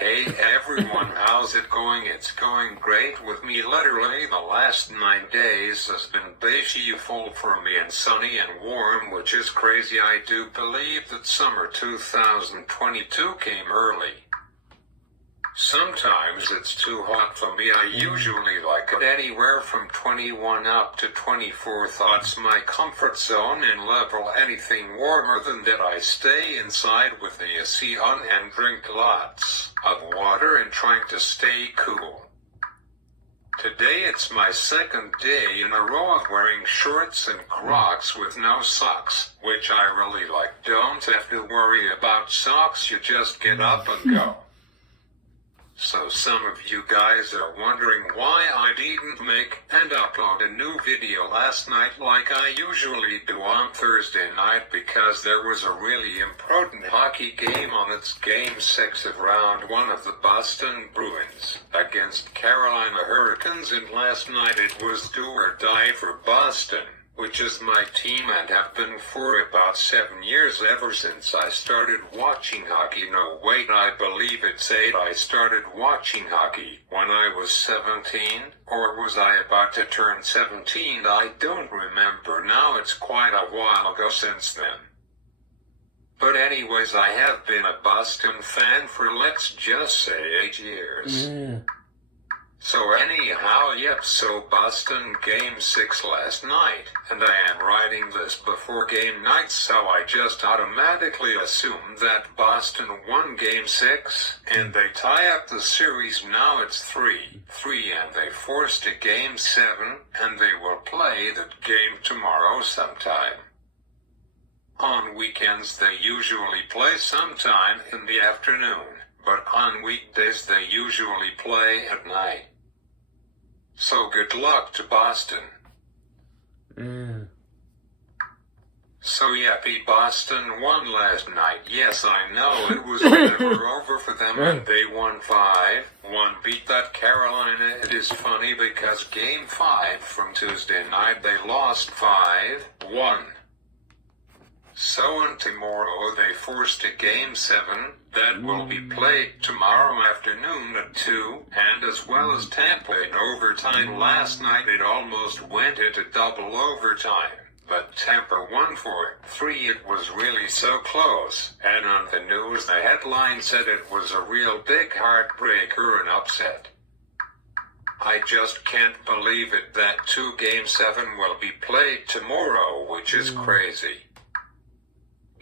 Hey everyone, how's it going? It's going great with me. Literally the last 9 days has been beautiful for me and sunny and warm, which is crazy. I do believe that summer 2022 came early. Sometimes it's too hot for me. I usually like it anywhere from 21 up to 24. That's my comfort zone, and level anything warmer than that I stay inside with the AC on and drink lots of water and trying to stay cool. Today it's my second day in a row of wearing shorts and Crocs with no socks, which I really like. Don't have to worry about socks, you just get up and go. So some of you guys are wondering why I didn't make and upload a new video last night like I usually do on Thursday night, because there was a really important hockey game on. It's Game 6 of Round 1 of the Boston Bruins against Carolina Hurricanes, and last night it was do or die for Boston, which is my team and have been for about 7 years, ever since I started watching hockey. No wait, I believe it's 8. I started watching hockey when I was 17, or was I about to turn 17? I don't remember now, it's quite a while ago since then. But anyways, I have been a Boston fan for, let's just say, 8 years. So anyhow, yep, so Boston Game 6 last night, and I am writing this before game night, so I just automatically assume that Boston won Game 6, and they tie up the series. Now it's 3-3, and they forced a Game 7, and they will play that game tomorrow sometime. On weekends they usually play sometime in the afternoon, but on weekdays they usually play at night. So good luck to Boston. So yappy, Boston won last night. Yes, I know, it was never over for them, and they won 5-1, beat that Carolina. It is funny because Game 5 from Tuesday night they lost 5-1. So on tomorrow they forced a Game 7 that will be played tomorrow afternoon at 2, and as well as Tampa in overtime. Last night it almost went into double overtime, but Tampa won 4-3. It was really so close, and on the news the headline said it was a real big heartbreaker and upset. I just can't believe it that Game 7 will be played tomorrow, which is crazy.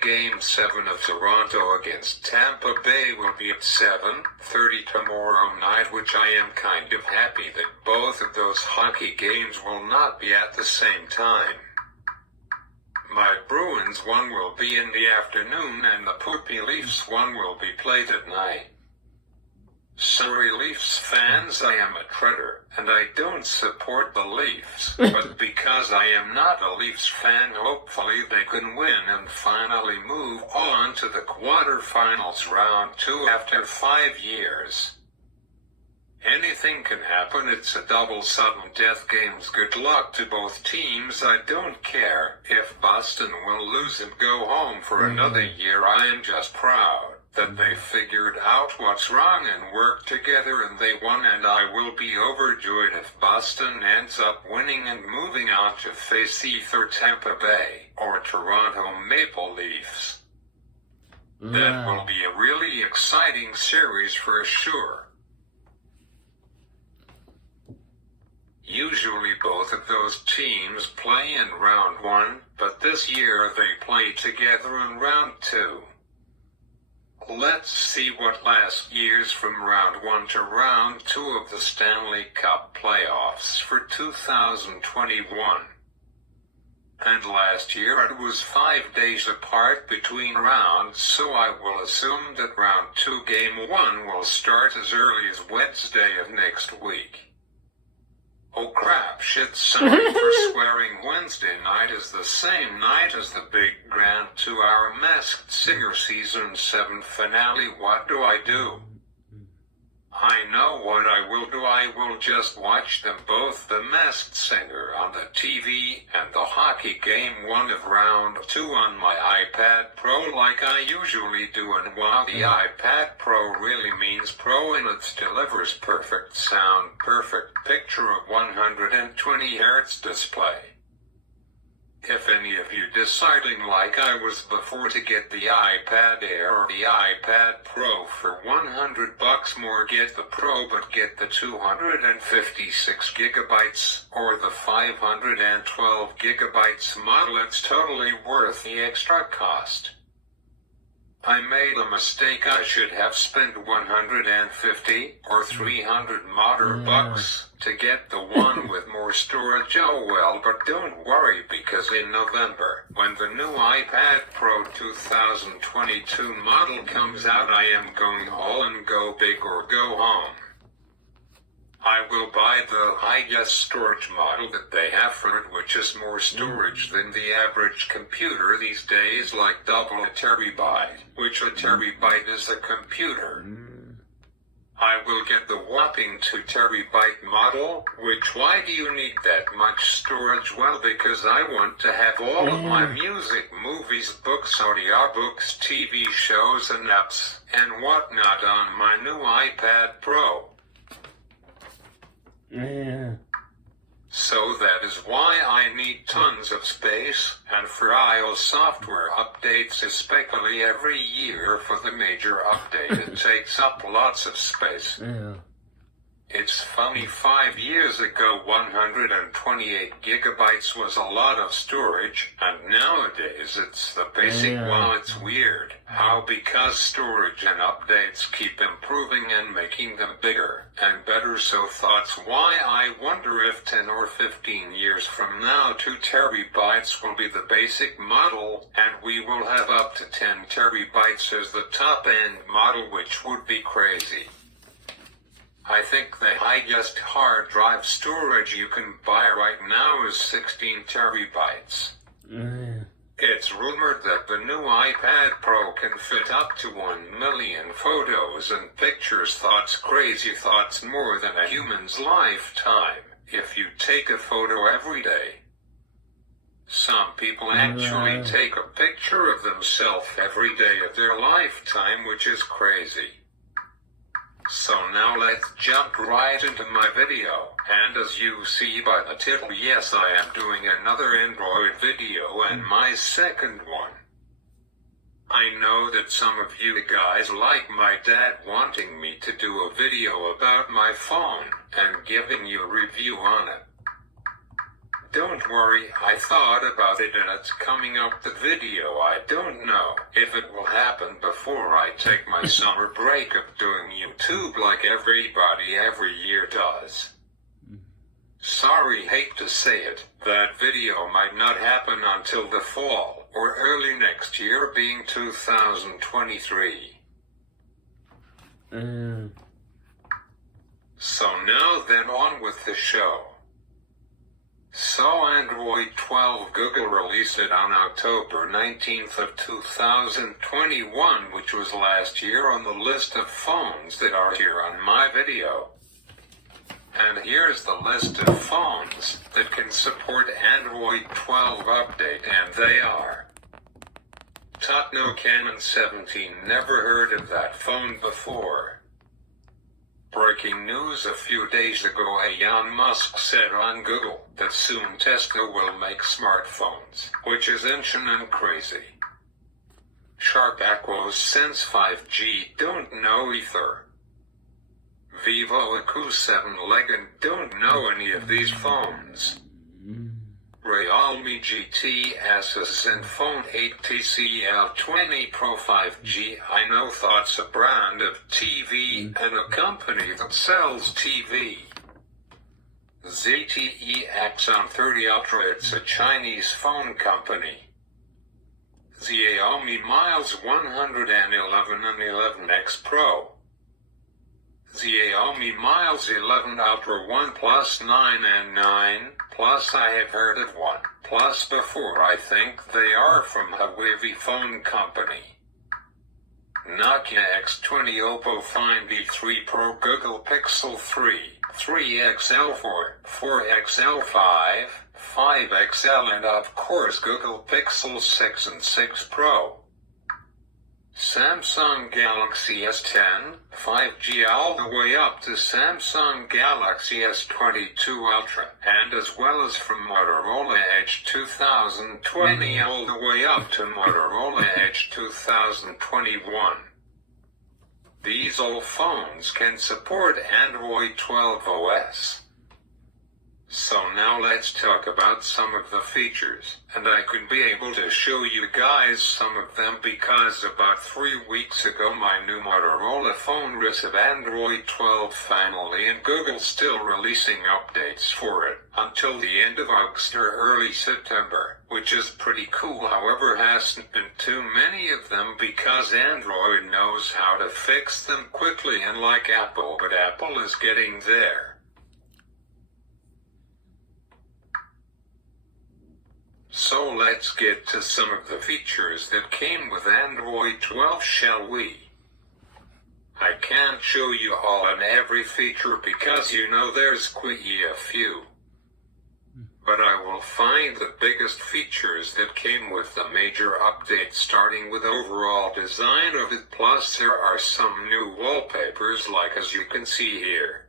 Game 7 of Toronto against Tampa Bay will be at 7:30 tomorrow night, which I am kind of happy that both of those hockey games will not be at the same time. My Bruins one will be in the afternoon, and the Poopy Leafs one will be played at night. Sorry Leafs fans, I am a traitor, and I don't support the Leafs, but because I am not a Leafs fan, hopefully they can win and finally move on to the quarterfinals round 2 after 5 years. Anything can happen, it's a double sudden death games. Good luck to both teams. I don't care if Boston will lose and go home for another year. I am just proud that they figured out what's wrong and worked together, and they won, and I will be overjoyed if Boston ends up winning and moving on to face either Tampa Bay or Toronto Maple Leafs. That will be a really exciting series for sure. Usually both of those teams play in round 1, but this year they play together in round 2. Let's see what last year's from round 1 to round 2 of the Stanley Cup playoffs for 2021. And last year it was 5 days apart between rounds, so I will assume that round 2 Game 1 will start as early as Wednesday of next week. Oh crap, shit, sorry for swearing. Wednesday night is the same night as the big grand 2-hour Masked Singer Season 7 finale. What do I do? I know what I will do. I will just watch them both, The Masked Singer on the TV and the hockey game 1 of round 2 on my iPad Pro like I usually do. And while the iPad Pro really means Pro and it delivers perfect sound, perfect picture of 120 Hz display. If any of you deciding like I was before to get the iPad Air or the iPad Pro for $100 more, get the Pro but get the 256 gigabytes or the 512 gigabytes model, it's totally worth the extra cost. I made a mistake. I should have spent $150 or $300 bucks to get the one with more storage. Oh well, but don't worry, because in November, when the new iPad Pro 2022 model comes out, I am going all in, go big or go home. I will buy the highest storage model that they have for it, which is more storage than the average computer these days, like double a terabyte, which a terabyte is a computer. I will get the whopping 2 terabyte model, which why do you need that much storage? Well, because I want to have all of my music, movies, books, audiobooks, TV shows and apps, and whatnot on my new iPad Pro. So that is why I need tons of space, and for iOS software updates, especially every year for the major update, it takes up lots of space. It's funny, 5 years ago 128 gigabytes was a lot of storage, and nowadays it's the basic. Well, it's weird how, because storage and updates keep improving and making them bigger and better. So thoughts why I wonder if 10 or 15 years from now 2 terabytes will be the basic model, and we will have up to 10 terabytes as the top end model, which would be crazy. I think the highest hard drive storage you can buy right now is 16 terabytes. It's rumored that the new iPad Pro can fit up to 1 million photos and pictures. Thoughts, crazy thoughts, more than a human's lifetime if you take a photo every day. Some people actually take a picture of themselves every day of their lifetime, which is crazy. So now let's jump right into my video, and as you see by the title, yes, I am doing another Android video, and my second one. I know that some of you guys like my dad wanting me to do a video about my phone, and giving you a review on it. Don't worry, I thought about it and it's coming up, the video. I don't know if it will happen before I take my summer break of doing YouTube like everybody every year does. Sorry, hate to say it, that video might not happen until the fall or early next year, being 2023. So now then, on with the show. So Android 12, Google released it on October 19th of 2021, which was last year, on the list of phones that are here on my video. And here's the list of phones that can support Android 12 update, and they are: Techo Cannon 17, never heard of that phone before. Breaking news a few days ago, Elon Musk said on Google that soon Tesla will make smartphones, which is ancient and crazy. Sharp Aquos Sense 5G, don't know either. Vivo iQOO 7 Legend, don't know any of these phones. Realme GT, Asus Zenfone 8 TCL20 Pro 5G, I know. Thoughts, a brand of TV and a company that sells TV. ZTE Axon 30 Ultra, it's a Chinese phone company. Xiaomi Mi 111 and 11X Pro. Xiaomi Mi 11 Ultra, OnePlus 9 and 9 Plus, I have heard of OnePlus before. I think they are from Huawei phone company. Nokia X20, Oppo Find E3 Pro, Google Pixel 3, 3XL4, 4XL5, 5XL, and of course Google Pixel 6 and 6 Pro. Samsung Galaxy S10, 5G all the way up to Samsung Galaxy S22 Ultra, and as well as from Motorola Edge 2020 all the way up to Motorola Edge 2021. These old phones can support Android 12 OS. So now let's talk about some of the features, and I could be able to show you guys some of them because about 3 weeks ago my new Motorola phone received Android 12 finally, and Google's still releasing updates for it until the end of August or early September, which is pretty cool. However, hasn't been too many of them because Android knows how to fix them quickly, unlike Apple, but Apple is getting there. So let's get to some of the features that came with Android 12, shall we? I can't show you all on every feature because you know there's quite a few. But I will find the biggest features that came with the major updates, starting with overall design of it, plus there are some new wallpapers like as you can see here.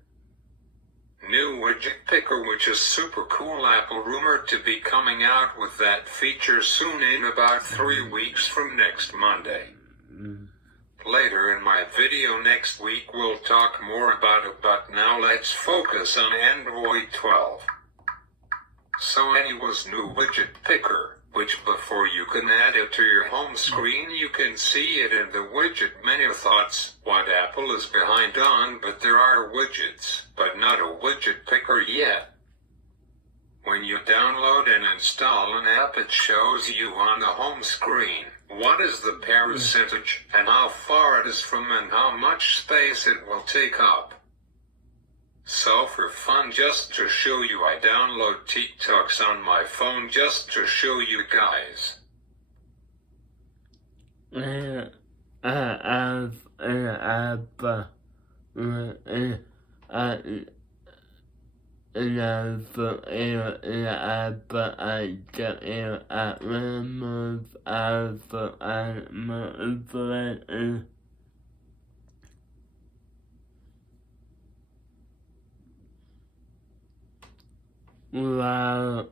New widget picker, which is super cool. Apple rumored to be coming out with that feature soon, in about 3 weeks from next Monday. Later in my video next week we'll talk more about it, but now let's focus on Android 12. So anyways, new widget picker, which before you can add it to your home screen you can see it in the widget menu. Thoughts what Apple is behind on, but there are widgets, but not a widget picker yet. When you download and install an app, it shows you on the home screen what is the percentage and how far it is from and how much space it will take up. So for fun, just to show you, I download TikToks on my phone just to show you guys. Wow.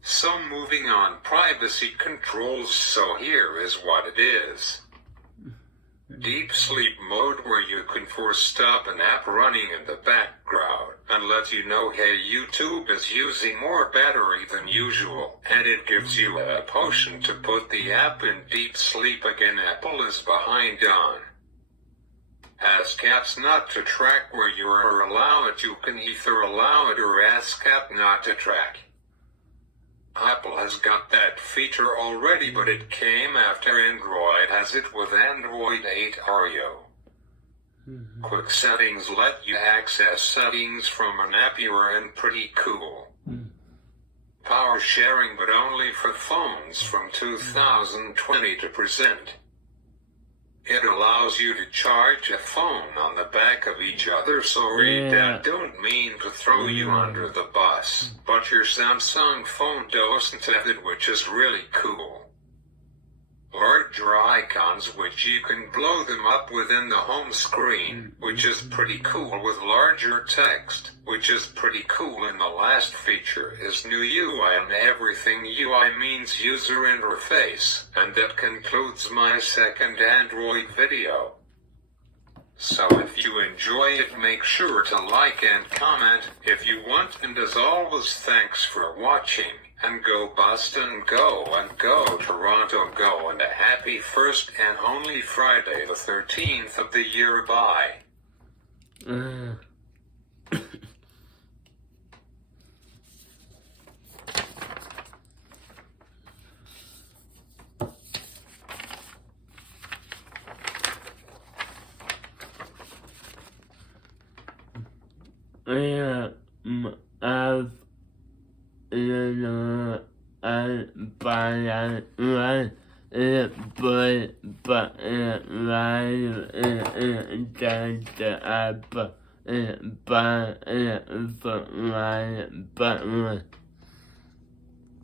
So moving on, privacy controls. So here is what it is. Deep sleep mode, where you can force stop an app running in the background and let you know, hey, YouTube is using more battery than usual, and it gives you a potion to put the app in deep sleep. Again, Apple is behind on. Ask apps not to track where you are, or allow it. You can either allow it or ask app not to track. Apple has got that feature already, but it came after Android has it with Android 8 Oreo. Quick settings let you access settings from an app you are in, pretty cool. Power sharing, but only for phones from 2020 to present. It allows you to charge a phone on the back of each other, so read that. Don't mean to throw you under the bus, but your Samsung phone doesn't have it, which is really cool. Larger icons, which you can blow them up within the home screen, which is pretty cool, with larger text, which is pretty cool. And the last feature is new UI, and everything UI means user interface, and that concludes my second Android video. So if you enjoy it, make sure to like and comment if you want, and as always, thanks for watching. And go Boston, go, and go Toronto, go, and a happy first and only Friday the 13th of the year. Bye.